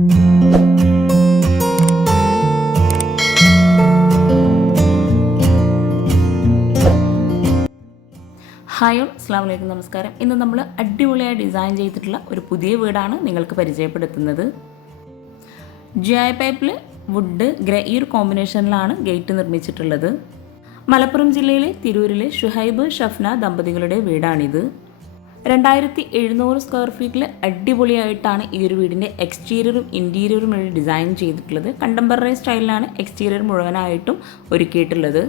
Hi, അസ്സലാമു അലൈക്കും, നമസ്കാരം. ഇന്ന് നമ്മൾ അടിപൊളിയായി ഡിസൈൻ ചെയ്തിട്ടുള്ള ഒരു പുതിയ വീടാണ് നിങ്ങൾക്ക് പരിചയപ്പെടുത്തുന്നത്. GI പൈപ്പിൽ വുഡ് ഗ്രേ ഈ ഒരു കോമ്പിനേഷനിലാണ് ഗേറ്റ് നിർമ്മിച്ചിട്ടുള്ളത്. മലപ്പുറം ജില്ലയിലെ തിരൂരിലെ ഷുഹൈബ് ഷഫ്ന ദമ്പതികളുടെ വീടാണിത്. 2700 സ്ക്വയർ ഫീറ്റിൽ അടിപൊളിയായിട്ടാണ് ഈ ഒരു വീടിൻ്റെ എക്സ്റ്റീരിയറും ഇൻറ്റീരിയറും ഡിസൈൻ ചെയ്തിട്ടുള്ളത്. കണ്ടംപററി സ്റ്റൈലിലാണ് എക്സ്റ്റീരിയർ മുഴുവനായിട്ടും ഒരുക്കിയിട്ടുള്ളത്.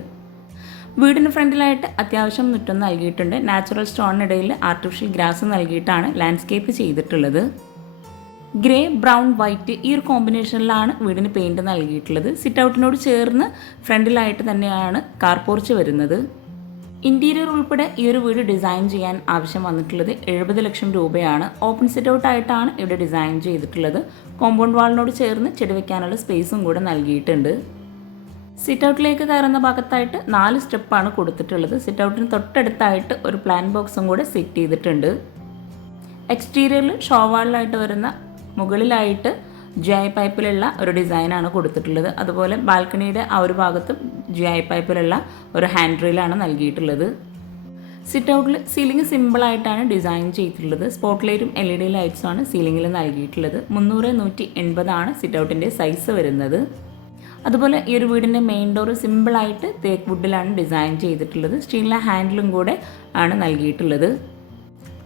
വീടിന് ഫ്രണ്ടിലായിട്ട് അത്യാവശ്യം മുറ്റം നൽകിയിട്ടുണ്ട്. നാച്ചുറൽ സ്റ്റോണിനിടയിൽ ആർട്ടിഫിഷ്യൽ ഗ്രാസ് നൽകിയിട്ടാണ് ലാൻഡ്സ്കേപ്പ് ചെയ്തിട്ടുള്ളത്. ഗ്രേ, ബ്രൗൺ, വൈറ്റ് ഈ ഒരു കോമ്പിനേഷനിലാണ് വീടിന് പെയിൻറ് നൽകിയിട്ടുള്ളത്. സിറ്റ് ഔട്ടിനോട് ചേർന്ന് ഫ്രണ്ടിലായിട്ട് തന്നെയാണ് കാർ പോർച്ച് വരുന്നത്. ഇൻറ്റീരിയർ ഉൾപ്പെടെ ഈ ഒരു വീട് ഡിസൈൻ ചെയ്യാൻ ആവശ്യം വന്നിട്ടുള്ളത് 70 ലക്ഷം രൂപയാണ്. ഓപ്പൺ സിറ്റ് ഔട്ടായിട്ടാണ് ഇവിടെ ഡിസൈൻ ചെയ്തിട്ടുള്ളത്. കോമ്പൗണ്ട് വാളിനോട് ചേർന്ന് ചെടി വയ്ക്കാനുള്ള സ്പേസും കൂടെ നൽകിയിട്ടുണ്ട്. സിറ്റ് ഔട്ടിലേക്ക് കയറുന്ന ഭാഗത്തായിട്ട് 4 സ്റ്റെപ്പാണ് കൊടുത്തിട്ടുള്ളത്. സിറ്റ് ഔട്ടിന് തൊട്ടടുത്തായിട്ട് ഒരു പ്ലാൻ ബോക്സും കൂടെ സെറ്റ് ചെയ്തിട്ടുണ്ട്. എക്സ്റ്റീരിയറിൽ ഷോവാളിലായിട്ട് വരുന്ന മുകളിലായിട്ട് GI പൈപ്പിലുള്ള ഒരു ഡിസൈനാണ് കൊടുത്തിട്ടുള്ളത്. അതുപോലെ ബാൽക്കണിയുടെ ആ ഒരു ഭാഗത്തും GI പൈപ്പിലുള്ള ഒരു ഹാൻഡ് റെയിലാണ് നൽകിയിട്ടുള്ളത്. സിറ്റ് ഔട്ടിൽ സീലിംഗ് സിമ്പിളായിട്ടാണ് ഡിസൈൻ ചെയ്തിട്ടുള്ളത്. സ്പോട്ട് ലൈറ്റും LED ലൈറ്റ്സുമാണ് സീലിംഗിൽ നൽകിയിട്ടുള്ളത്. 300-180 ആണ് സിറ്റ് ഔട്ടിൻ്റെ സൈസ് വരുന്നത്. അതുപോലെ ഈ ഒരു വീടിൻ്റെ മെയിൻ ഡോർ സിമ്പിളായിട്ട് തേക്ക് വുഡിലാണ് ഡിസൈൻ ചെയ്തിട്ടുള്ളത്. സ്റ്റീലിലെ ഹാൻഡിലും കൂടെ ആണ് നൽകിയിട്ടുള്ളത്.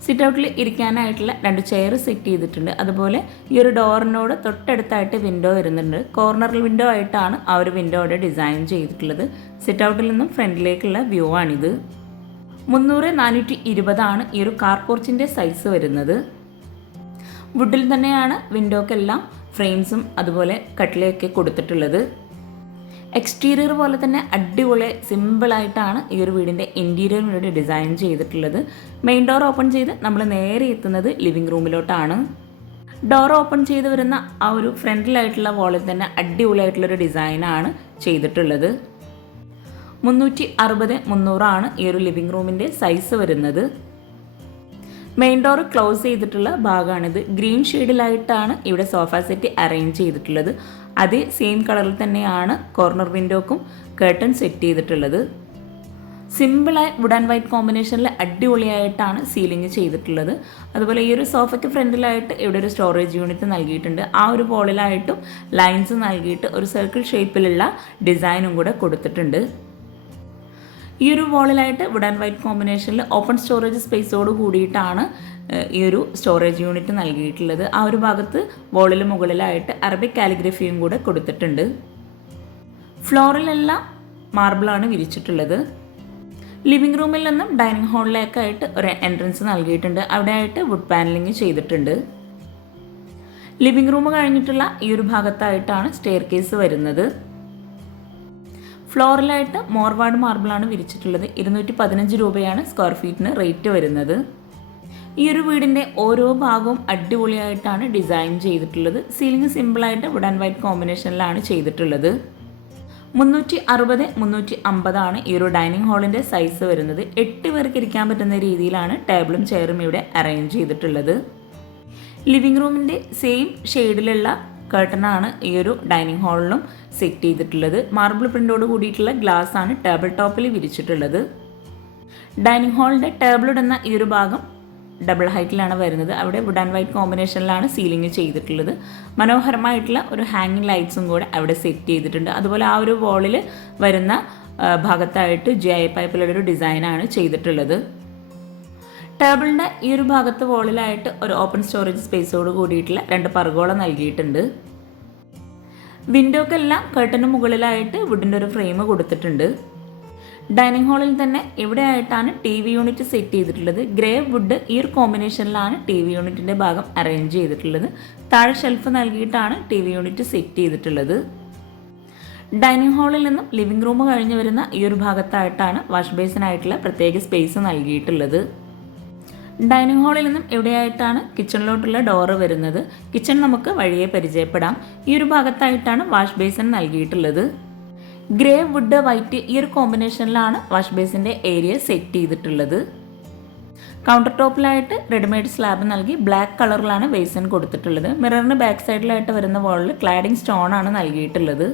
സിറ്റ് ഔട്ടിൽ ഇരിക്കാനായിട്ടുള്ള 2 ചെയർ സെറ്റ് ചെയ്തിട്ടുണ്ട്. അതുപോലെ ഈ ഒരു ഡോറിനോട് തൊട്ടടുത്തായിട്ട് വിൻഡോ വരുന്നുണ്ട്. കോർണർ വിൻഡോ ആയിട്ടാണ് ആ ഒരു വിൻഡോയുടെ ഡിസൈൻ ചെയ്തിട്ടുള്ളത്. സിറ്റ് ഔട്ടിൽ നിന്നും ഫ്രണ്ടിലേക്കുള്ള വ്യൂ ആണിത്. 300-420 ആണ് ഈ ഒരു കാർ പോർച്ചിൻ്റെ സൈസ് വരുന്നത്. വുഡിൽ തന്നെയാണ് വിൻഡോക്കെല്ലാം ഫ്രെയിംസും അതുപോലെ കട്ടിലയൊക്കെ കൊടുത്തിട്ടുള്ളത്. എക്സ്റ്റീരിയർ പോലെ തന്നെ അടിപൊളി സിമ്പിളായിട്ടാണ് ഈ ഒരു വീടിൻ്റെ ഇൻറ്റീരിയർ വേണ്ടി ഡിസൈൻ ചെയ്തിട്ടുള്ളത്. മെയിൻ ഡോർ ഓപ്പൺ ചെയ്ത് നമ്മൾ നേരെ എത്തുന്നത് ലിവിങ് റൂമിലോട്ടാണ്. ഡോർ ഓപ്പൺ ചെയ്ത് വരുന്ന ആ ഒരു ഫ്രണ്ടിലായിട്ടുള്ള വാളിൽ തന്നെ അടിപൊളിയായിട്ടുള്ളൊരു ഡിസൈനാണ് ചെയ്തിട്ടുള്ളത്. 360-300 ആണ് ഈ ഒരു ലിവിങ് റൂമിൻ്റെ സൈസ് വരുന്നത്. മെയിൻ ഡോർ ക്ലോസ് ചെയ്തിട്ടുള്ള ഭാഗമാണിത്. ഗ്രീൻ ഷെയ്ഡിലായിട്ടാണ് ഇവിടെ സോഫ സെറ്റ് അറേഞ്ച് ചെയ്തിട്ടുള്ളത്. അതേ സെയിം കളറിൽ തന്നെയാണ് കോർണർ വിൻഡോക്കും കർട്ടൺ സെറ്റ് ചെയ്തിട്ടുള്ളത്. സിമ്പിളായി വുഡ് ആൻഡ് വൈറ്റ് കോമ്പിനേഷനിൽ അടിപൊളിയായിട്ടാണ് സീലിംഗ് ചെയ്തിട്ടുള്ളത്. അതുപോലെ ഈ ഒരു സോഫയ്ക്ക് ഫ്രണ്ടിലായിട്ട് ഇവിടെ ഒരു സ്റ്റോറേജ് യൂണിറ്റ് നൽകിയിട്ടുണ്ട്. ആ ഒരു വോളിലായിട്ടും ലൈൻസ് നൽകിയിട്ട് ഒരു സർക്കിൾ ഷേപ്പിലുള്ള ഡിസൈനും കൂടെ കൊടുത്തിട്ടുണ്ട്. ഈ ഒരു വോളിലായിട്ട് വുഡ് ആൻഡ് വൈറ്റ് കോമ്പിനേഷനിൽ ഓപ്പൺ സ്റ്റോറേജ് സ്പേസോട് കൂടിയിട്ടാണ് ഈ ഒരു സ്റ്റോറേജ് യൂണിറ്റ് നൽകിയിട്ടുള്ളത്. ആ ഒരു ഭാഗത്ത് വോളിൽ മുകളിലായിട്ട് അറബിക് കാലിഗ്രഫിയും കൂടെ കൊടുത്തിട്ടുണ്ട്. ഫ്ലോറിലെല്ലാം മാർബിളാണ് വിരിച്ചിട്ടുള്ളത്. ലിവിംഗ് റൂമിൽ നിന്നും ഡൈനിങ് ഹാളിലേക്കായിട്ട് ഒരു എൻട്രൻസ് നൽകിയിട്ടുണ്ട്. അവിടെയായിട്ട് വുഡ് പാനലിംഗ് ചെയ്തിട്ടുണ്ട്. ലിവിംഗ് റൂം കഴിഞ്ഞിട്ടുള്ള ഈ ഒരു ഭാഗത്തായിട്ടാണ് സ്റ്റെയർ കേസ് വരുന്നത്. ഫ്ലോറിലായിട്ട് മോർവാർഡ് മാർബിളാണ് വിരിച്ചിട്ടുള്ളത്. 215 രൂപയാണ് സ്ക്വയർ ഫീറ്റിന് റേറ്റ് വരുന്നത്. ഈ ഒരു വീടിൻ്റെ ഓരോ ഭാഗവും അടിപൊളിയായിട്ടാണ് ഡിസൈൻ ചെയ്തിട്ടുള്ളത്. സീലിംഗ് സിമ്പിളായിട്ട് വുഡ് ആൻഡ് വൈറ്റ് കോമ്പിനേഷനിലാണ് ചെയ്തിട്ടുള്ളത്. 360-350 ആണ് ഈ ഒരു ഡൈനിങ് ഹാളിൻ്റെ സൈസ് വരുന്നത്. 8 പേർക്ക് ഇരിക്കാൻ പറ്റുന്ന രീതിയിലാണ് ടേബിളും ചെയറും ഇവിടെ അറേഞ്ച് ചെയ്തിട്ടുള്ളത്. ലിവിംഗ് റൂമിൻ്റെ സെയിം ഷെയ്ഡിലുള്ള കർട്ടനാണ് ഈ ഒരു ഡൈനിങ് ഹാളിലും സെറ്റ് ചെയ്തിട്ടുള്ളത്. മാർബിൾ പ്രിൻ്റോട് കൂടിയിട്ടുള്ള ഗ്ലാസ് ആണ് ടേബിൾ ടോപ്പിൽ വിരിച്ചിട്ടുള്ളത്. ഡൈനിങ് ഹാളിൻ്റെ ടേബിൾ ഇടുന്ന ഈ ഒരു ഭാഗം ഡബിൾ ഹൈറ്റിലാണ് വരുന്നത്. അവിടെ വുഡ് ആൻഡ് വൈറ്റ് കോമ്പിനേഷനിലാണ് സീലിംഗ് ചെയ്തിട്ടുള്ളത്. മനോഹരമായിട്ടുള്ള ഒരു ഹാങ്ങിങ് ലൈറ്റ്സും കൂടെ അവിടെ സെറ്റ് ചെയ്തിട്ടുണ്ട്. അതുപോലെ ആ ഒരു വോളിൽ വരുന്ന ഭാഗത്തായിട്ട് GI പൈപ്പിലുള്ള ഒരു ഡിസൈനാണ് ചെയ്തിട്ടുള്ളത്. ടേബിളിൻ്റെ ഈ ഒരു ഭാഗത്ത് വോളിലായിട്ട് ഒരു ഓപ്പൺ സ്റ്റോറേജ് സ്പേസോട് കൂടിയിട്ടുള്ള 2 പർഗോള നൽകിയിട്ടുണ്ട്. വിൻഡോക്കെല്ലാം കർട്ടന് മുകളിലായിട്ട് വുഡിൻ്റെ ഒരു ഫ്രെയിം കൊടുത്തിട്ടുണ്ട്. ഡൈനിങ് ഹാളിൽ തന്നെ ഇവിടെയായിട്ടാണ് TV യൂണിറ്റ് സെറ്റ് ചെയ്തിട്ടുള്ളത്. ഗ്രേ വുഡ് ഈ ഒരു കോമ്പിനേഷനിലാണ് TV യൂണിറ്റിൻ്റെ ഭാഗം അറേഞ്ച് ചെയ്തിട്ടുള്ളത്. താഴെ ഷെൽഫ് നൽകിയിട്ടാണ് TV യൂണിറ്റ് സെറ്റ് ചെയ്തിട്ടുള്ളത്. ഡൈനിങ് ഹാളിൽ നിന്നും ലിവിംഗ് റൂം കഴിഞ്ഞ് വരുന്ന ഈ ഒരു ഭാഗത്തായിട്ടാണ് വാഷ് ബേസിനായിട്ടുള്ള പ്രത്യേക സ്പേസ് നൽകിയിട്ടുള്ളത്. ഡൈനിങ് ഹാളിൽ നിന്നും എവിടെയായിട്ടാണ് കിച്ചണിലോട്ടുള്ള ഡോറ് വരുന്നത്. കിച്ചൺ നമുക്ക് വഴിയെ പരിചയപ്പെടാം. ഈ ഒരു ഭാഗത്തായിട്ടാണ് വാഷ് ബേസിൻ നൽകിയിട്ടുള്ളത്. ഗ്രേ വുഡ് വൈറ്റ് ഈ ഒരു കോമ്പിനേഷനിലാണ് വാഷ് ബേസിൻ്റെ ഏരിയ സെറ്റ് ചെയ്തിട്ടുള്ളത്. കൗണ്ടർ ടോപ്പിലായിട്ട് റെഡിമെയ്ഡ് സ്ലാബ് നൽകി ബ്ലാക്ക് കളറിലാണ് ബേസിൻ കൊടുത്തിട്ടുള്ളത്. മിററിന് ബാക്ക് സൈഡിലായിട്ട് വരുന്ന വാളിൽ ക്ലാഡിംഗ് സ്റ്റോണാണ് നൽകിയിട്ടുള്ളത്.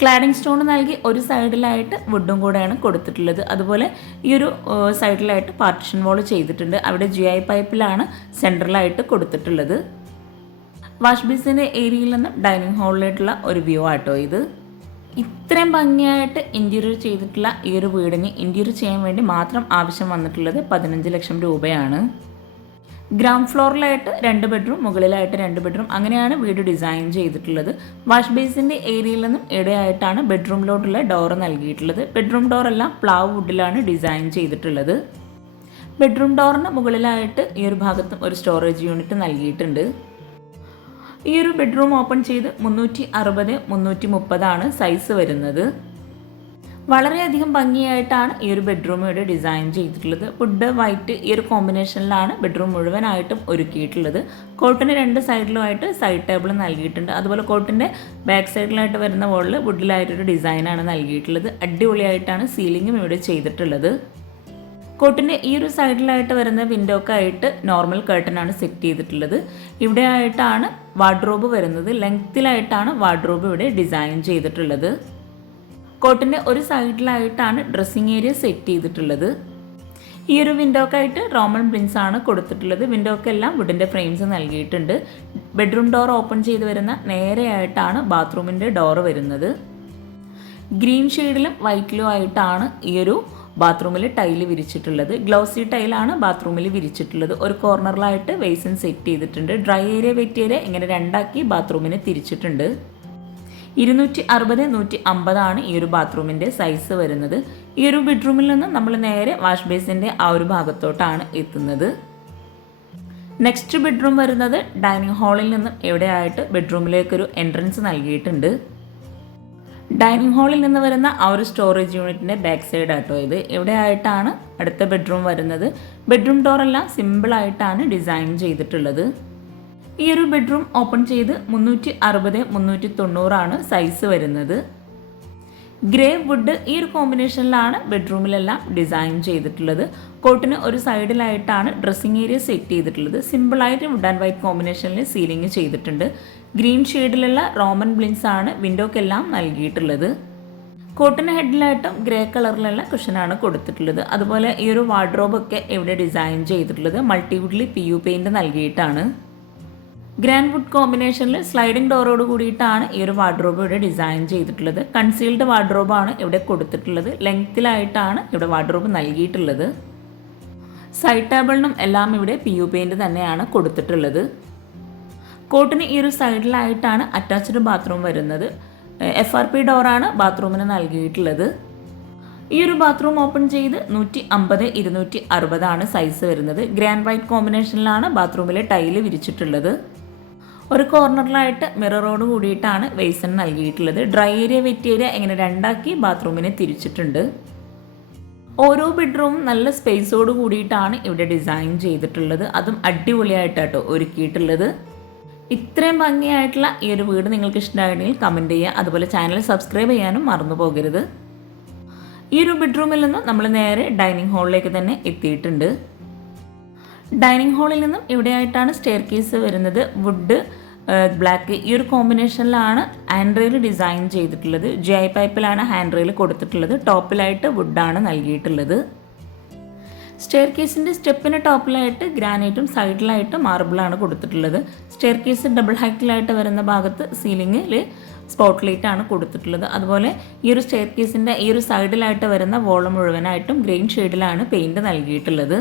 ക്ലാഡിംഗ് സ്റ്റോൺ നൽകി ഒരു സൈഡിലായിട്ട് വുഡും കൂടെയാണ് കൊടുത്തിട്ടുള്ളത്. അതുപോലെ ഈ ഒരു സൈഡിലായിട്ട് പാർട്ടിഷൻ വാൾ ചെയ്തിട്ടുണ്ട്. അവിടെ GI പൈപ്പിലാണ് സെൻട്രലായിട്ട് കൊടുത്തിട്ടുള്ളത്. വാഷ് ബേസിൻ്റെ ഏരിയയിൽ നിന്നും ഡൈനിങ് ഹാളിലായിട്ടുള്ള ഒരു വ്യൂ ആട്ടോ ഇത്. ഇത്രയും ഭംഗിയായിട്ട് ഇൻറ്റീരിയർ ചെയ്തിട്ടുള്ള ഈ ഒരു വീടിന് ഇൻറ്റീരിയർ ചെയ്യാൻ വേണ്ടി മാത്രം ആവശ്യം വന്നിട്ടുള്ളത് 15 ലക്ഷം രൂപയാണ്. ഗ്രൗണ്ട് ഫ്ലോറിലായിട്ട് 2 ബെഡ്റൂം, മുകളിലായിട്ട് 2 ബെഡ്റൂം, അങ്ങനെയാണ് വീട് ഡിസൈൻ ചെയ്തിട്ടുള്ളത്. വാഷ് ബേസിൻ്റെ ഏരിയയിൽ നിന്നും ഇടയായിട്ടാണ് ബെഡ്റൂമിലോട്ടുള്ള ഡോർ നൽകിയിട്ടുള്ളത്. ബെഡ്റൂം ഡോറെല്ലാം പ്ലാവ് വുഡിലാണ് ഡിസൈൻ ചെയ്തിട്ടുള്ളത്. ബെഡ്റൂം ഡോറിന് മുകളിലായിട്ട് ഈ ഒരു ഭാഗത്തും ഒരു സ്റ്റോറേജ് യൂണിറ്റ് നൽകിയിട്ടുണ്ട്. ഈ ഒരു ബെഡ്റൂം ഓപ്പൺ ചെയ്ത് 360-330 സൈസ് വരുന്നത്. വളരെയധികം ഭംഗിയായിട്ടാണ് ഈ ഒരു ബെഡ്റൂം ഇവിടെ ഡിസൈൻ ചെയ്തിട്ടുള്ളത്. വുഡ് വൈറ്റ് ഈ ഒരു കോമ്പിനേഷനിലാണ് ബെഡ്റൂം മുഴുവനായിട്ടും ഒരുക്കിയിട്ടുള്ളത്. കോട്ടിന് 2 സൈഡിലുമായിട്ട് സൈഡ് ടേബിൾ നൽകിയിട്ടുണ്ട്. അതുപോലെ കോട്ടിൻ്റെ ബാക്ക് സൈഡിലായിട്ട് വരുന്ന വോളിൽ വുഡിലായിട്ടൊരു ഡിസൈനാണ് നൽകിയിട്ടുള്ളത്. അടിപൊളിയായിട്ടാണ് സീലിങ്ങും ഇവിടെ ചെയ്തിട്ടുള്ളത്. കോട്ടിൻ്റെ ഈ ഒരു സൈഡിലായിട്ട് വരുന്ന വിൻഡോക്കായിട്ട് നോർമൽ കർട്ടനാണ് സെറ്റ് ചെയ്തിട്ടുള്ളത്. ഇവിടെ ആയിട്ടാണ് വാർഡ്രോബ് വരുന്നത്. ലെങ്ത്തിലായിട്ടാണ് വാർഡ്രോബ് ഇവിടെ ഡിസൈൻ ചെയ്തിട്ടുള്ളത്. കോട്ടിൻ്റെ ഒരു സൈഡിലായിട്ടാണ് ഡ്രസ്സിങ് ഏരിയ സെറ്റ് ചെയ്തിട്ടുള്ളത്. ഈ ഒരു വിൻഡോക്കായിട്ട് റോമൻ ബ്ലിൻസ് ആണ് കൊടുത്തിട്ടുള്ളത്. വിൻഡോക്കെല്ലാം വുഡിൻ്റെ ഫ്രെയിംസ് നൽകിയിട്ടുണ്ട്. ബെഡ്റൂം ഡോർ ഓപ്പൺ ചെയ്ത് വരുന്ന നേരെയായിട്ടാണ് ബാത്റൂമിൻ്റെ ഡോറ് വരുന്നത്. ഗ്രീൻ ഷെയ്ഡിലും വൈറ്റിലും ആയിട്ടാണ് ഈ ഒരു ബാത്റൂമിൽ ടൈല് വിരിച്ചിട്ടുള്ളത്. ഗ്ലോസി ടൈലാണ് ബാത്റൂമിൽ വിരിച്ചിട്ടുള്ളത്. ഒരു കോർണറിലായിട്ട് ബേസിൻ സെറ്റ് ചെയ്തിട്ടുണ്ട്. ഡ്രൈ ഏരിയ വെറ്റ് ഏരിയ ഇങ്ങനെ 2ആക്കി ബാത്റൂമിനെ തിരിച്ചിട്ടുണ്ട്. 260-150 ഈ ഒരു ബാത്റൂമിൻ്റെ സൈസ് വരുന്നത്. ഈ ഒരു ബെഡ്റൂമിൽ നിന്ന് നമ്മൾ നേരെ വാഷ് ബേസിൻ്റെ ആ ഒരു ഭാഗത്തോട്ടാണ് എത്തുന്നത്. നെക്സ്റ്റ് ബെഡ്റൂം വരുന്നത് ഡൈനിങ് ഹാളിൽ നിന്നും എവിടെയായിട്ട് ബെഡ്റൂമിലേക്കൊരു എൻട്രൻസ് നൽകിയിട്ടുണ്ട്. ഡൈനിങ് ഹാളിൽ നിന്ന് വരുന്ന ആ ഒരു സ്റ്റോറേജ് യൂണിറ്റിൻ്റെ ബാക്ക് സൈഡ് ആട്ടോ ഇത്. എവിടെയായിട്ടാണ് അടുത്ത ബെഡ്റൂം വരുന്നത്. ബെഡ്റൂം ഡോറെല്ലാം സിമ്പിളായിട്ടാണ് ഡിസൈൻ ചെയ്തിട്ടുള്ളത്. ഈ ഒരു ബെഡ്റൂം ഓപ്പൺ ചെയ്ത് 360-390 സൈസ് വരുന്നത്. ഗ്രേ വുഡ് ഈ ഒരു കോമ്പിനേഷനിലാണ് ബെഡ്റൂമിലെല്ലാം ഡിസൈൻ ചെയ്തിട്ടുള്ളത്. കോട്ടിന് ഒരു സൈഡിലായിട്ടാണ് ഡ്രസ്സിങ് ഏരിയ സെറ്റ് ചെയ്തിട്ടുള്ളത്. സിമ്പിളായിട്ട് വുഡ് ആൻഡ് വൈറ്റ് കോമ്പിനേഷനിൽ സീലിംഗ് ചെയ്തിട്ടുണ്ട്. ഗ്രീൻ ഷെയ്ഡിലുള്ള റോമൻ ബ്ലിൻസ് ആണ് വിൻഡോക്കെല്ലാം നൽകിയിട്ടുള്ളത്. കോട്ടിന് ഹെഡിലായിട്ടും ഗ്രേ കളറിലുള്ള കുഷനാണ് കൊടുത്തിട്ടുള്ളത്. അതുപോലെ ഈ ഒരു വാർഡ്രോബൊക്കെ ഇവിടെ ഡിസൈൻ ചെയ്തിട്ടുള്ളത് മൾട്ടിവുഡിൽ PU പെയിൻറ് നൽകിയിട്ടാണ്. ഗ്രാൻഡ് വുഡ് കോമ്പിനേഷനിൽ സ്ലൈഡിംഗ് ഡോറോട് കൂടിയിട്ടാണ് ഈ ഒരു വാർഡ്രോബ് ഇവിടെ ഡിസൈൻ ചെയ്തിട്ടുള്ളത്. കൺസീൽഡ് വാർഡ്രോബാണ് ഇവിടെ കൊടുത്തിട്ടുള്ളത്. ലെങ്ത്തിലായിട്ടാണ് ഇവിടെ വാർഡ്രോബ് നൽകിയിട്ടുള്ളത്. സൈഡ് ടേബിളിനും എല്ലാം ഇവിടെ PU പെയിൻറ് തന്നെയാണ് കൊടുത്തിട്ടുള്ളത്. കോട്ടിന് ഈ ഒരു സൈഡിലായിട്ടാണ് അറ്റാച്ച്ഡ് ബാത്റൂം വരുന്നത്. FRP ഡോറാണ് ബാത്റൂമിന് നൽകിയിട്ടുള്ളത്. ഈ ഒരു ബാത്റൂം ഓപ്പൺ ചെയ്ത് 150-260 സൈസ് വരുന്നത്. ഗ്രാൻഡ് വൈറ്റ് കോമ്പിനേഷനിലാണ് ബാത്റൂമിലെ ടൈല് വിരിച്ചിട്ടുള്ളത്. ഒരു കോർണറിലായിട്ട് മിററോട് കൂടിയിട്ടാണ് ബേസിൻ നൽകിയിട്ടുള്ളത്. ഡ്രൈ ഏരിയ വെറ്റ് ഏരിയ ഇങ്ങനെ 2ആക്കി ബാത്റൂമിനെ തിരിച്ചിട്ടുണ്ട്. ഓരോ ബെഡ്റൂമും നല്ല സ്പേസോട് കൂടിയിട്ടാണ് ഇവിടെ ഡിസൈൻ ചെയ്തിട്ടുള്ളത്. അതും അടിപൊളിയായിട്ടാട്ടോ ഒരുക്കിയിട്ടുള്ളത്. ഇത്രയും ഭംഗിയായിട്ടുള്ള ഈ ഒരു വീട് നിങ്ങൾക്ക് ഇഷ്ടമായിട്ടുണ്ടെങ്കിൽ കമൻറ്റ് ചെയ്യുക. അതുപോലെ ചാനൽ സബ്സ്ക്രൈബ് ചെയ്യാനും മറന്നു പോകരുത്. ഈ ഒരു ബെഡ്റൂമിൽ നിന്ന് നമ്മൾ നേരെ ഡൈനിങ് ഹാളിലേക്ക് തന്നെ എത്തിയിട്ടുണ്ട്. ഡൈനിങ് ഹാളിൽ നിന്നും ഇവിടെയായിട്ടാണ് സ്റ്റെയർ കേസ് വരുന്നത്. വുഡ് ബ്ലാക്ക് ഈ ഒരു കോമ്പിനേഷനിലാണ് ഹാൻഡ് റെയിൽ ഡിസൈൻ ചെയ്തിട്ടുള്ളത്. GI പൈപ്പിലാണ് ഹാൻഡ് റെയിൽ കൊടുത്തിട്ടുള്ളത്. ടോപ്പിലായിട്ട് വുഡാണ് നൽകിയിട്ടുള്ളത്. സ്റ്റെയർ കേസിൻ്റെ സ്റ്റെപ്പിന് ടോപ്പിലായിട്ട് ഗ്രാനൈറ്റും സൈഡിലായിട്ട് മാർബിളാണ് കൊടുത്തിട്ടുള്ളത്. സ്റ്റെയർ കേസ് ഡബിൾ ഹൈറ്റിലായിട്ട് വരുന്ന ഭാഗത്ത് സീലിങ്ങിൽ സ്പോട്ട് ലൈറ്റ് ആണ് കൊടുത്തിട്ടുള്ളത്. അതുപോലെ ഈ ഒരു സ്റ്റെയർ കേസിൻ്റെ ഈ ഒരു സൈഡിലായിട്ട് വരുന്ന വോൾ മുഴുവനായിട്ടും ഗ്രീൻ ഷെയ്ഡിലാണ് പെയിൻറ് നൽകിയിട്ടുള്ളത്.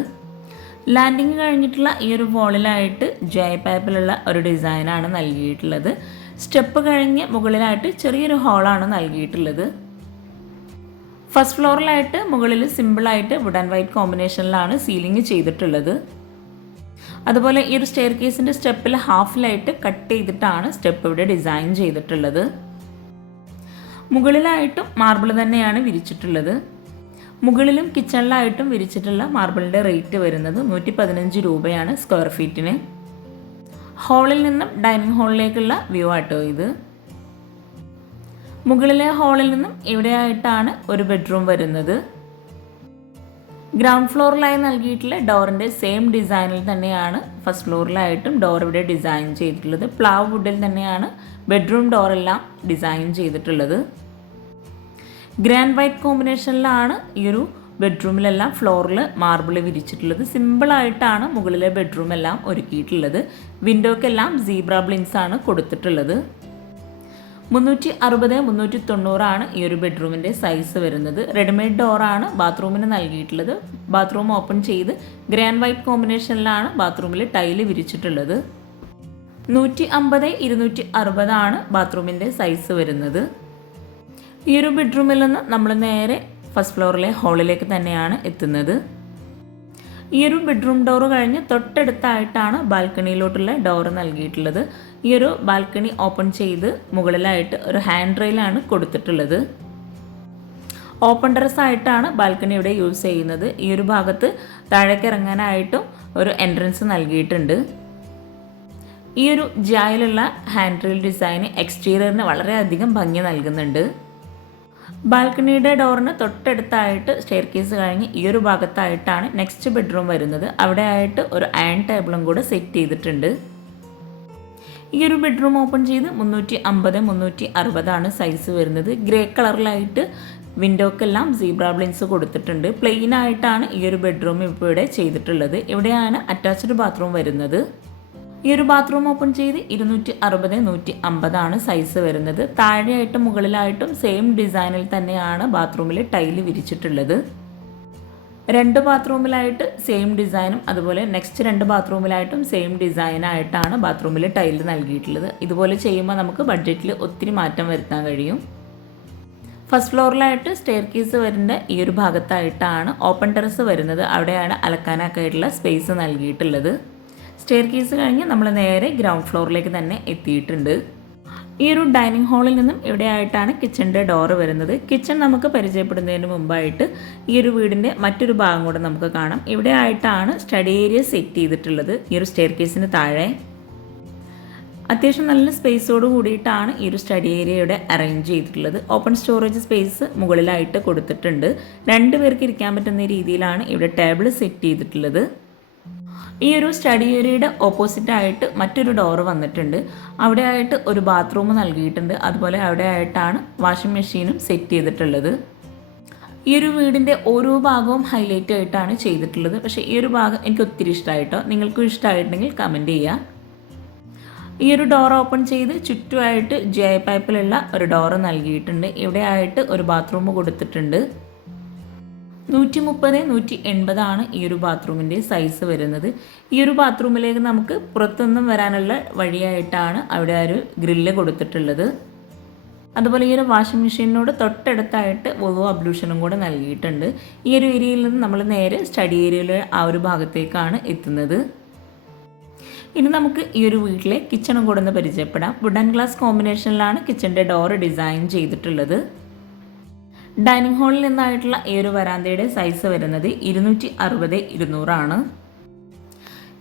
ലാൻഡിങ് കഴിഞ്ഞിട്ടുള്ള ഈ ഒരു വോളിലായിട്ട് GI പൈപ്പിലുള്ള ഒരു ഡിസൈനാണ് നൽകിയിട്ടുള്ളത്. സ്റ്റെപ്പ് കഴിഞ്ഞ് മുകളിലായിട്ട് ചെറിയൊരു ഹോളാണ് നൽകിയിട്ടുള്ളത്. ഫസ്റ്റ് ഫ്ലോറിലായിട്ട് മുകളിൽ സിമ്പിളായിട്ട് വുഡ് ആൻഡ് വൈറ്റ് കോമ്പിനേഷനിലാണ് സീലിംഗ് ചെയ്തിട്ടുള്ളത്. അതുപോലെ ഈ ഒരു സ്റ്റെയർ കേസിൻ്റെ സ്റ്റെപ്പിൽ ഹാഫിലായിട്ട് കട്ട് ചെയ്തിട്ടാണ് സ്റ്റെപ്പ് ഇവിടെ ഡിസൈൻ ചെയ്തിട്ടുള്ളത്. മുകളിലായിട്ടും മാർബിൾ തന്നെയാണ് വിരിച്ചിട്ടുള്ളത്. മുകളിലും കിച്ചണിലായിട്ടും വിരിച്ചിട്ടുള്ള മാർബിളിൻ്റെ റേറ്റ് വരുന്നത് 115 രൂപയാണ് സ്ക്വയർ ഫീറ്റിന്. ഹാളിൽ നിന്നും ഡൈനിങ് ഹാളിലേക്കുള്ള വ്യൂ ആട്ടോ ഇത്. മുകളിലെ ഹാളിൽ നിന്നും ഇവിടെയായിട്ടാണ് ഒരു ബെഡ്റൂം വരുന്നത്. ഗ്രൗണ്ട് ഫ്ലോറിലായി നൽകിയിട്ടുള്ള ഡോറിൻ്റെ സെയിം ഡിസൈനിൽ തന്നെയാണ് ഫസ്റ്റ് ഫ്ലോറിലായിട്ടും ഡോർ ഇവിടെ ഡിസൈൻ ചെയ്തിട്ടുള്ളത്. പ്ലാവ് വുഡിൽ തന്നെയാണ് ബെഡ്റൂം ഡോറെല്ലാം ഡിസൈൻ ചെയ്തിട്ടുള്ളത്. ഗ്രാൻഡ് വൈറ്റ് കോമ്പിനേഷനിലാണ് ഈ ഒരു ബെഡ്റൂമിലെല്ലാം ഫ്ലോറിൽ മാർബിൾ വിരിച്ചിട്ടുള്ളത്. സിമ്പിളായിട്ടാണ് മുകളിലെ ബെഡ്റൂം എല്ലാം ഒരുക്കിയിട്ടുള്ളത്. വിൻഡോക്കെല്ലാം സീബ്ര ബ്ലിൻസ് ആണ് കൊടുത്തിട്ടുള്ളത്. 360-390 ഈ ഒരു ബെഡ്റൂമിൻ്റെ സൈസ് വരുന്നത്. റെഡിമെയ്ഡ് ഡോറാണ് ബാത്റൂമിന് നൽകിയിട്ടുള്ളത്. ബാത്റൂം ഓപ്പൺ ചെയ്ത് ഗ്രാൻഡ് വൈറ്റ് കോമ്പിനേഷനിലാണ് ബാത്റൂമിൽ ടൈല് വിരിച്ചിട്ടുള്ളത്. 150-260 ബാത്റൂമിൻ്റെ സൈസ് വരുന്നത്. ഈ ഒരു ബെഡ്റൂമിൽ നിന്ന് നമ്മൾ നേരെ ഫസ്റ്റ് ഫ്ലോറിലെ ഹാളിലേക്ക് തന്നെയാണ് എത്തുന്നത്. ഈ ഒരു ബെഡ്റൂം ഡോറ് കഴിഞ്ഞ് തൊട്ടടുത്തായിട്ടാണ് ബാൽക്കണിയിലോട്ടുള്ള ഡോറ് നൽകിയിട്ടുള്ളത്. ഈ ഒരു ബാൽക്കണി ഓപ്പൺ ചെയ്ത് മുകളിലായിട്ട് ഒരു ഹാൻഡ് റെയിലാണ് കൊടുത്തിട്ടുള്ളത്. ഓപ്പൺ ടെറസ് ആയിട്ടാണ് ബാൽക്കണി ഇവിടെ യൂസ് ചെയ്യുന്നത്. ഈ ഒരു ഭാഗത്ത് താഴേക്ക് ഇറങ്ങാനായിട്ടും ഒരു എൻട്രൻസ് നൽകിയിട്ടുണ്ട്. ഈ ഒരു ജായിലുള്ള ഹാൻഡ് റെയിൽ ഡിസൈൻ എക്സ്റ്റീരിയറിന് വളരെയധികം ഭംഗി നൽകുന്നുണ്ട്. ബാൽക്കണിയുടെ ഡോറിന് തൊട്ടടുത്തായിട്ട് സ്റ്റെയർ കേസ് കഴിഞ്ഞ് ഈ ഒരു ഭാഗത്തായിട്ടാണ് നെക്സ്റ്റ് ബെഡ്റൂം വരുന്നത്. അവിടെ ആയിട്ട് ഒരു അയൺ ടേബിളും കൂടെ സെറ്റ് ചെയ്തിട്ടുണ്ട്. ഈ ഒരു ബെഡ്റൂം ഓപ്പൺ ചെയ്ത് 350-360 സൈസ് വരുന്നത്. ഗ്രേ കളറിലായിട്ട് വിൻഡോക്കെല്ലാം സീബ്ര ബ്ലിൻസ് കൊടുത്തിട്ടുണ്ട്. പ്ലെയിൻ ആയിട്ടാണ് ഈ ഒരു ബെഡ്റൂം ഇപ്പോൾ ഇവിടെ ചെയ്തിട്ടുള്ളത്. ഇവിടെയാണ് അറ്റാച്ച്ഡ് ബാത്റൂം വരുന്നത്. ഈ ഒരു ബാത്റൂം ഓപ്പൺ ചെയ്ത് 260-150 സൈസ് വരുന്നത്. താഴെയായിട്ടും മുകളിലായിട്ടും സെയിം ഡിസൈനിൽ തന്നെയാണ് ബാത്റൂമിൽ ടൈല് വിരിച്ചിട്ടുള്ളത്. 2 ബാത്റൂമിലായിട്ട് സെയിം ഡിസൈനും അതുപോലെ നെക്സ്റ്റ് 2 ബാത്റൂമിലായിട്ടും സെയിം ഡിസൈനായിട്ടാണ് ബാത്റൂമിൽ ടൈല് നൽകിയിട്ടുള്ളത്. ഇതുപോലെ ചെയ്യുമ്പോൾ നമുക്ക് ബഡ്ജറ്റിൽ ഒത്തിരി മാറ്റം വരുത്താൻ കഴിയും. ഫസ്റ്റ് ഫ്ലോറിലായിട്ട് സ്റ്റെയർ കേസ് വരുന്ന ഈ ഒരു ഭാഗത്തായിട്ടാണ് ഓപ്പൺ ടെറസ് വരുന്നത്. അവിടെയാണ് അലക്കാനൊക്കെ ആയിട്ടുള്ള സ്പേസ് നൽകിയിട്ടുള്ളത്. സ്റ്റെയർ കേസ് കഴിഞ്ഞ് നമ്മൾ നേരെ ഗ്രൗണ്ട് ഫ്ലോറിലേക്ക് തന്നെ എത്തിയിട്ടുണ്ട്. ഈ ഒരു ഡൈനിങ് ഹാളിൽ നിന്നും ഇവിടെയായിട്ടാണ് കിച്ചണിൻ്റെ ഡോറ് വരുന്നത്. കിച്ചൺ നമുക്ക് പരിചയപ്പെടുന്നതിന് മുമ്പായിട്ട് ഈ ഒരു വീടിൻ്റെ മറ്റൊരു ഭാഗം കൂടെ നമുക്ക് കാണാം. ഇവിടെ ആയിട്ടാണ് സ്റ്റഡി ഏരിയ സെറ്റ് ചെയ്തിട്ടുള്ളത്. ഈ ഒരു സ്റ്റെയർ കേസിന് താഴെ അത്യാവശ്യം നല്ല സ്പേസോട് കൂടിയിട്ടാണ് ഈ ഒരു സ്റ്റഡി ഏരിയ ഇവിടെ അറേഞ്ച് ചെയ്തിട്ടുള്ളത്. ഓപ്പൺ സ്റ്റോറേജ് സ്പേസ് മുകളിലായിട്ട് കൊടുത്തിട്ടുണ്ട്. 2 പേർക്ക് ഇരിക്കാൻ പറ്റുന്ന രീതിയിലാണ് ഇവിടെ ടേബിൾ സെറ്റ് ചെയ്തിട്ടുള്ളത്. ഈ ഒരു സ്റ്റഡി ഏരിയയുടെ ഓപ്പോസിറ്റ് ആയിട്ട് മറ്റൊരു ഡോറ് വന്നിട്ടുണ്ട്. അവിടെ ആയിട്ട് ഒരു ബാത്റൂം നൽകിയിട്ടുണ്ട്. അതുപോലെ അവിടെ ആയിട്ടാണ് വാഷിംഗ് മെഷീനും സെറ്റ് ചെയ്തിട്ടുള്ളത്. ഈ ഒരു വീടിൻ്റെ ഓരോ ഭാഗവും ഹൈലൈറ്റ് ആയിട്ടാണ് ചെയ്തിട്ടുള്ളത്. പക്ഷേ ഈ ഒരു ഭാഗം എനിക്ക് ഒത്തിരി ഇഷ്ടമായിട്ടോ. നിങ്ങൾക്കും ഇഷ്ടമായിട്ടുണ്ടെങ്കിൽ കമൻറ്റ് ചെയ്യുക. ഈ ഒരു ഡോർ ഓപ്പൺ ചെയ്ത് ചുറ്റുമായിട്ട് ജെ പൈപ്പിലുള്ള ഒരു ഡോറ് നൽകിയിട്ടുണ്ട്. ഇവിടെ ആയിട്ട് ഒരു ബാത്റൂം കൊടുത്തിട്ടുണ്ട്. 130-180 ഈ ഒരു ബാത്റൂമിൻ്റെ സൈസ് വരുന്നത്. ഈ ഒരു ബാത്റൂമിലേക്ക് നമുക്ക് പുറത്തൊന്നും വരാനുള്ള വഴിയായിട്ടാണ് അവിടെ ഒരു ഗ്രില്ല് കൊടുത്തിട്ടുള്ളത്. അതുപോലെ ഈ ഒരു വാഷിംഗ് മെഷീനോട് തൊട്ടടുത്തായിട്ട് വൊളു അബ്ലൂഷനും കൂടെ നൽകിയിട്ടുണ്ട്. ഈ ഒരു ഏരിയയിൽ നിന്ന് നമ്മൾ നേരെ സ്റ്റഡി ഏരിയയിലെ ആ ഒരു ഭാഗത്തേക്കാണ് എത്തുന്നത്. ഇനി നമുക്ക് ഈ ഒരു വീട്ടിലെ കിച്ചണും കൂടെ ഒന്ന് പരിചയപ്പെടാം. വുഡ് ആൻഡ് ഗ്ലാസ് കോമ്പിനേഷനിലാണ് കിച്ചൻ്റെ ഡോർ ഡിസൈൻ ചെയ്തിട്ടുള്ളത്. ഡൈനിങ് ഹാളിൽ നിന്നായിട്ടുള്ള ഈ ഒരു വരാന്തയുടെ സൈസ് വരുന്നത് 260-200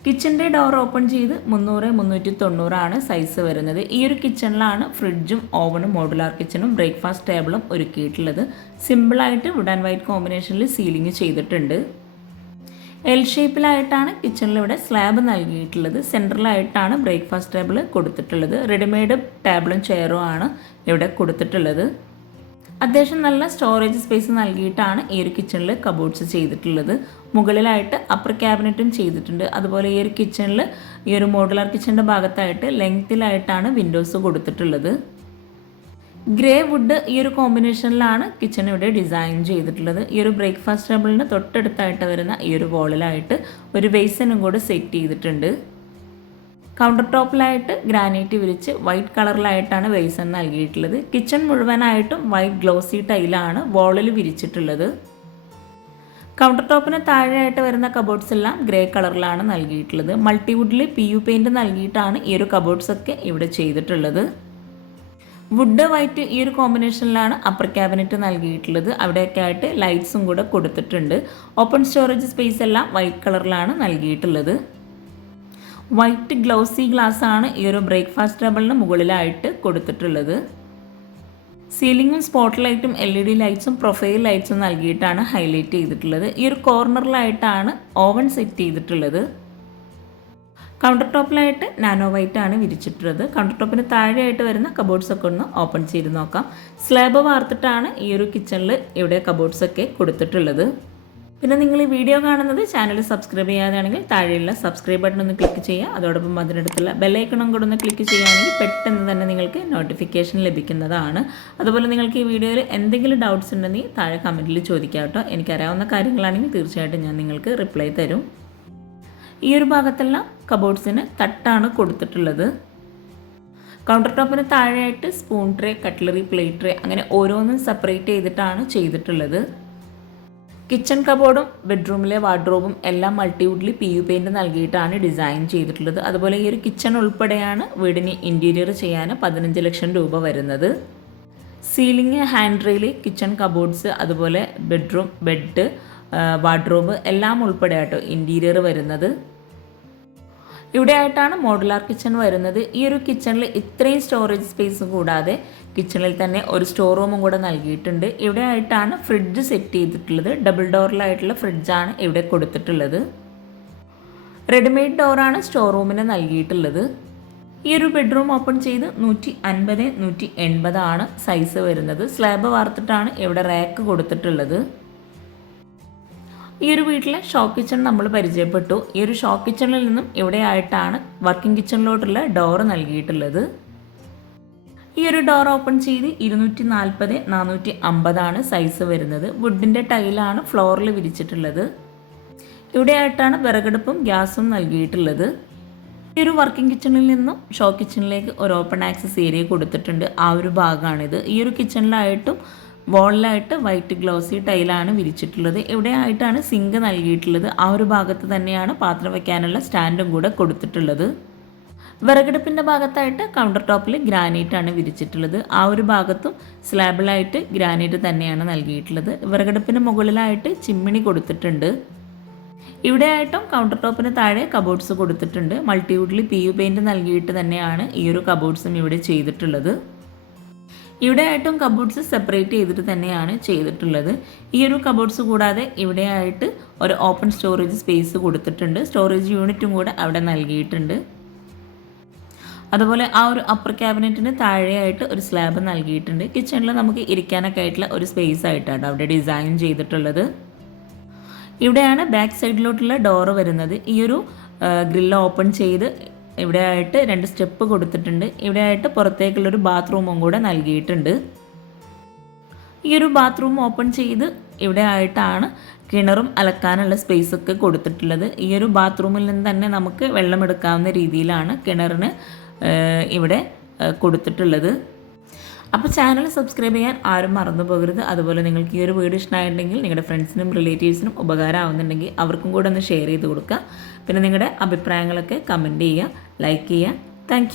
കിച്ചൻ്റെ ഡോർ ഓപ്പൺ ചെയ്ത് 300-390 സൈസ് വരുന്നത്. ഈ ഒരു കിച്ചണിലാണ് ഫ്രിഡ്ജും ഓവനും മോഡുലാർ കിച്ചണും ബ്രേക്ക്ഫാസ്റ്റ് ടേബിളും ഒരുക്കിയിട്ടുള്ളത്. സിമ്പിളായിട്ട് വുഡ് ആൻഡ് വൈറ്റ് കോമ്പിനേഷനിൽ സീലിംഗ് ചെയ്തിട്ടുണ്ട്. എൽ ഷേപ്പിലായിട്ടാണ് കിച്ചണിലിവിടെ സ്ലാബ് നൽകിയിട്ടുള്ളത്. സെൻട്രലായിട്ടാണ് ബ്രേക്ക്ഫാസ്റ്റ് ടേബിൾ കൊടുത്തിട്ടുള്ളത്. റെഡിമെയ്ഡ് ടേബിളും ചെയറും ആണ് ഇവിടെ കൊടുത്തിട്ടുള്ളത്. അത്യാവശ്യം നല്ല സ്റ്റോറേജ് സ്പേസ് നൽകിയിട്ടാണ് ഈ ഒരു കിച്ചണിൽ കബോർഡ്സ് ചെയ്തിട്ടുള്ളത്. മുകളിലായിട്ട് അപ്പർ ക്യാബിനറ്റും ചെയ്തിട്ടുണ്ട്. അതുപോലെ ഈ ഒരു കിച്ചണിൽ ഈ ഒരു മോഡുലാർ കിച്ചണിൻ്റെ ഭാഗത്തായിട്ട് ലെങ്ത്തിലായിട്ടാണ് വിൻഡോസ് കൊടുത്തിട്ടുള്ളത്. ഗ്രേ വുഡ് ഈ ഒരു കോമ്പിനേഷനിലാണ് കിച്ചൺ ഇവിടെ ഡിസൈൻ ചെയ്തിട്ടുള്ളത്. ഈ ഒരു ബ്രേക്ക്ഫാസ്റ്റ് ടേബിളിന് തൊട്ടടുത്തായിട്ട് വരുന്ന ഈ ഒരു വോളിലായിട്ട് ഒരു ബേസിനും കൂടെ സെറ്റ് ചെയ്തിട്ടുണ്ട്. കൗണ്ടർ ടോപ്പിലായിട്ട് ഗ്രാനൈറ്റ് വിരിച്ച് വൈറ്റ് കളറിലായിട്ടാണ് ബേസൻ നൽകിയിട്ടുള്ളത്. കിച്ചൺ മുഴുവനായിട്ടും വൈറ്റ് ഗ്ലോസി ടൈലാണ് വോളിൽ വിരിച്ചിട്ടുള്ളത്. കൗണ്ടർ ടോപ്പിന് താഴെയായിട്ട് വരുന്ന കബോർഡ്സ് എല്ലാം ഗ്രേ കളറിലാണ് നൽകിയിട്ടുള്ളത്. മൾട്ടിവുഡിൽ PU പെയിൻറ്റ് നൽകിയിട്ടാണ് ഈ ഒരു കബോർഡ്സ് ഒക്കെ ഇവിടെ ചെയ്തിട്ടുള്ളത്. വുഡ് വൈറ്റ് ഈ ഒരു കോമ്പിനേഷനിലാണ് അപ്പർ ക്യാബിനറ്റ് നൽകിയിട്ടുള്ളത്. അവിടെയൊക്കെ ആയിട്ട് ലൈറ്റ്സും കൂടെ കൊടുത്തിട്ടുണ്ട്. ഓപ്പൺ സ്റ്റോറേജ് സ്പേസ് എല്ലാം വൈറ്റ് കളറിലാണ് നൽകിയിട്ടുള്ളത്. വൈറ്റ് ഗ്ലോസി ഗ്ലാസ് ആണ് ഈ ഒരു ബ്രേക്ക്ഫാസ്റ്റ് ടേബിളിന് മുകളിലായിട്ട് കൊടുത്തിട്ടുള്ളത്. സീലിംഗും സ്പോട്ട് ലൈറ്റും LED ലൈറ്റ്സും പ്രൊഫൈൽ ലൈറ്റ്സും നൽകിയിട്ടാണ് ഹൈലൈറ്റ് ചെയ്തിട്ടുള്ളത്. ഈ ഒരു കോർണറിലായിട്ടാണ് ഓവൻ സെറ്റ് ചെയ്തിട്ടുള്ളത്. കൗണ്ടർ ടോപ്പിലായിട്ട് നാനോ വൈറ്റ് ആണ് വിരിച്ചിട്ടുള്ളത്. കൗണ്ടർ ടോപ്പിന് താഴെയായിട്ട് വരുന്ന കബോർഡ്സൊക്കെ ഒന്ന് ഓപ്പൺ ചെയ്ത് നോക്കാം. സ്ലാബ് വാർത്തിട്ടാണ് ഈ ഒരു കിച്ചണിൽ ഇവിടെ കബോർഡ്സൊക്കെ കൊടുത്തിട്ടുള്ളത്. പിന്നെ നിങ്ങൾ ഈ വീഡിയോ കാണുന്നത് ചാനൽ സബ്സ്ക്രൈബ് ചെയ്യാതാണെങ്കിൽ താഴെയുള്ള സബ്സ്ക്രൈബ് ബട്ടൺ ഒന്ന് ക്ലിക്ക് ചെയ്യുക. അതോടൊപ്പം അതിനടുത്തുള്ള ബെല്ലൈക്കണും കൂടെ ഒന്ന് ക്ലിക്ക് ചെയ്യുകയാണെങ്കിൽ പെട്ടെന്ന് തന്നെ നിങ്ങൾക്ക് നോട്ടിഫിക്കേഷൻ ലഭിക്കുന്നതാണ്. അതുപോലെ നിങ്ങൾക്ക് ഈ വീഡിയോയിൽ എന്തെങ്കിലും ഡൗട്ട്സ് ഉണ്ടെങ്കിൽ താഴെ കമൻറ്റിൽ ചോദിക്കാം കേട്ടോ. എനിക്കറിയാവുന്ന കാര്യങ്ങളാണെങ്കിൽ തീർച്ചയായിട്ടും ഞാൻ നിങ്ങൾക്ക് റിപ്ലൈ തരും. ഈ ഒരു ഭാഗത്തെല്ലാം കബോർഡ്സിന് തട്ടാണ് കൊടുത്തിട്ടുള്ളത്. കൗണ്ടർ ടോപ്പിന് താഴെയായിട്ട് spoon tray, cutlery, plate tray അങ്ങനെ ഓരോന്നും സെപ്പറേറ്റ് ചെയ്തിട്ടാണ് ചെയ്തിട്ടുള്ളത്. കിച്ചൺ കബോർഡും ബെഡ്റൂമിലെ വാർഡ്രോബും എല്ലാം മൾട്ടിവുഡിൽ PU പെയിൻറ്റ് നൽകിയിട്ടാണ് ഡിസൈൻ ചെയ്തിട്ടുള്ളത്. അതുപോലെ ഈ ഒരു കിച്ചൺ ഉൾപ്പെടെയാണ് വീടിന് ഇൻറ്റീരിയർ ചെയ്യാൻ 15 ലക്ഷം രൂപ വരുന്നത്. Ceiling, handrail, kitchen cupboards, അതുപോലെ ബെഡ്റൂം, ബെഡ്, വാർഡ്രോബ് എല്ലാം ഉൾപ്പെടെ ആട്ടോ ഇൻറ്റീരിയർ വരുന്നത്. ഇവിടെ ആയിട്ടാണ് മോഡുലാർ കിച്ചൺ വരുന്നത്. ഈ ഒരു കിച്ചണിൽ ഇത്രയും സ്റ്റോറേജ് സ്പേസ് കൂടാതെ കിച്ചണിൽ തന്നെ ഒരു സ്റ്റോർ റൂമും കൂടെ നൽകിയിട്ടുണ്ട്. ഇവിടെ ആയിട്ടാണ് ഫ്രിഡ്ജ് സെറ്റ് ചെയ്തിട്ടുള്ളത്. ഡബിൾ ഡോറിലായിട്ടുള്ള ഫ്രിഡ്ജാണ് ഇവിടെ കൊടുത്തിട്ടുള്ളത്. റെഡിമെയ്ഡ് ഡോറാണ് സ്റ്റോർ റൂമിന് നൽകിയിട്ടുള്ളത്. ഈ ഒരു ബെഡ്റൂം ഓപ്പൺ ചെയ്ത് 150 180 ആണ് സൈസ് വരുന്നത്. സ്ലാബ് വാർത്തിട്ടാണ് ഇവിടെ റാക്ക് കൊടുത്തിട്ടുള്ളത്. ഈ ഒരു വീട്ടിലെ ഷോ കിച്ചൺ നമ്മൾ പരിചയപ്പെട്ടു. ഈ ഒരു ഷോ കിച്ചണിൽ നിന്നും ഇവിടെ ആയിട്ടാണ് വർക്കിംഗ് കിച്ചണിലോട്ടുള്ള ഡോർ നൽകിയിട്ടുള്ളത്. ഈ ഒരു ഡോർ ഓപ്പൺ ചെയ്ത് 240 450 ആണ് സൈസ് വരുന്നത്. വുഡിൻ്റെ ടൈലാണ് ഫ്ലോറിൽ വിരിച്ചിട്ടുള്ളത്. ഇവിടെ ആയിട്ടാണ് വിറകടുപ്പും ഗ്യാസും നൽകിയിട്ടുള്ളത്. ഈ ഒരു വർക്കിംഗ് കിച്ചണിൽ നിന്നും ഷോ കിച്ചണിലേക്ക് ഒരു ഓപ്പൺ ആക്സസ് ഏരിയ കൊടുത്തിട്ടുണ്ട്. ആ ഒരു ഭാഗമാണിത്. ഈ ഒരു കിച്ചണിലായിട്ടും വോളിലായിട്ട് വൈറ്റ് ഗ്ലോസി ടൈലാണ് വിരിച്ചിട്ടുള്ളത്. ഇവിടെ ആയിട്ടാണ് സിങ്ക് നൽകിയിട്ടുള്ളത്. ആ ഒരു ഭാഗത്ത് തന്നെയാണ് പാത്രം വയ്ക്കാനുള്ള സ്റ്റാൻഡും കൂടെ കൊടുത്തിട്ടുള്ളത്. വിറകടുപ്പിൻ്റെ ഭാഗത്തായിട്ട് കൗണ്ടർ ടോപ്പിൽ ഗ്രാനൈറ്റ് ആണ് വിരിച്ചിട്ടുള്ളത്. ആ ഒരു ഭാഗത്തും സ്ലാബിലായിട്ട് ഗ്രാനൈറ്റ് തന്നെയാണ് നൽകിയിട്ടുള്ളത്. വിറകടുപ്പിന് മുകളിലായിട്ട് ചിമ്മിണി കൊടുത്തിട്ടുണ്ട്. ഇവിടെ ആയിട്ടും കൗണ്ടർ ടോപ്പിന് താഴെ കബോർഡ്സ് കൊടുത്തിട്ടുണ്ട്. മൾട്ടിവുഡിൽ PU പെയിൻറ്റ് നൽകിയിട്ട് തന്നെയാണ് ഈ ഒരു കബോർഡ്സും ഇവിടെ ചെയ്തിട്ടുള്ളത്. ഇവിടെ ആയിട്ടും കബോർഡ്സ് സെപ്പറേറ്റ് ചെയ്തിട്ട് തന്നെയാണ് ചെയ്തിട്ടുള്ളത്. ഈ ഒരു കബോർഡ്സ് കൂടാതെ ഇവിടെ ആയിട്ട് ഒരു ഓപ്പൺ സ്റ്റോറേജ് സ്പേസ് കൊടുത്തിട്ടുണ്ട്. സ്റ്റോറേജ് യൂണിറ്റും കൂടെ അവിടെ നൽകിയിട്ടുണ്ട്. അതുപോലെ ആ ഒരു അപ്പർ ക്യാബിനറ്റിന് താഴെയായിട്ട് ഒരു സ്ലാബ് നൽകിയിട്ടുണ്ട്. കിച്ചണിൽ നമുക്ക് ഇരിക്കാനൊക്കെ ആയിട്ടുള്ള ഒരു സ്പേസ് ആയിട്ടാണ് അവിടെ ഡിസൈൻ ചെയ്തിട്ടുള്ളത്. ഇവിടെയാണ് ബാക്ക് സൈഡിലോട്ടുള്ള ഡോറ് വരുന്നത്. ഈ ഒരു ഗ്രില്ല് ഓപ്പൺ ചെയ്ത് ഇവിടെ ആയിട്ട് 2 സ്റ്റെപ്പ് കൊടുത്തിട്ടുണ്ട്. ഇവിടെ ആയിട്ട് പുറത്തേക്കുള്ളൊരു ബാത്റൂമും കൂടെ നൽകിയിട്ടുണ്ട്. ഈ ഒരു ബാത്റൂം ഓപ്പൺ ചെയ്ത് ഇവിടെ ആയിട്ടാണ് കിണറും അലക്കാനുള്ള സ്പേസൊക്കെ കൊടുത്തിട്ടുള്ളത്. ഈ ഒരു ബാത്റൂമിൽ നിന്ന് തന്നെ നമുക്ക് വെള്ളമെടുക്കാവുന്ന രീതിയിലാണ് കിണറിന് ഇവിടെ കൊടുത്തിട്ടുള്ളത്. അപ്പോൾ ചാനൽ സബ്സ്ക്രൈബ് ചെയ്യാൻ ആരും മറന്നു പോകരുത്. അതുപോലെ നിങ്ങൾക്ക് ഈ ഒരു വീഡിയോ ഇഷ്ടമായിട്ടുണ്ടെങ്കിൽ നിങ്ങളുടെ ഫ്രണ്ട്സിനും റിലേറ്റീവ്സിനും ഉപകാരമാവുന്നുണ്ടെങ്കിൽ അവർക്കും കൂടെ ഒന്ന് ഷെയർ ചെയ്ത് കൊടുക്കുക. പിന്നെ നിങ്ങളുടെ അഭിപ്രായങ്ങളൊക്കെ കമൻറ്റ് ചെയ്യുക, ലൈക്ക് ചെയ്യുക. താങ്ക്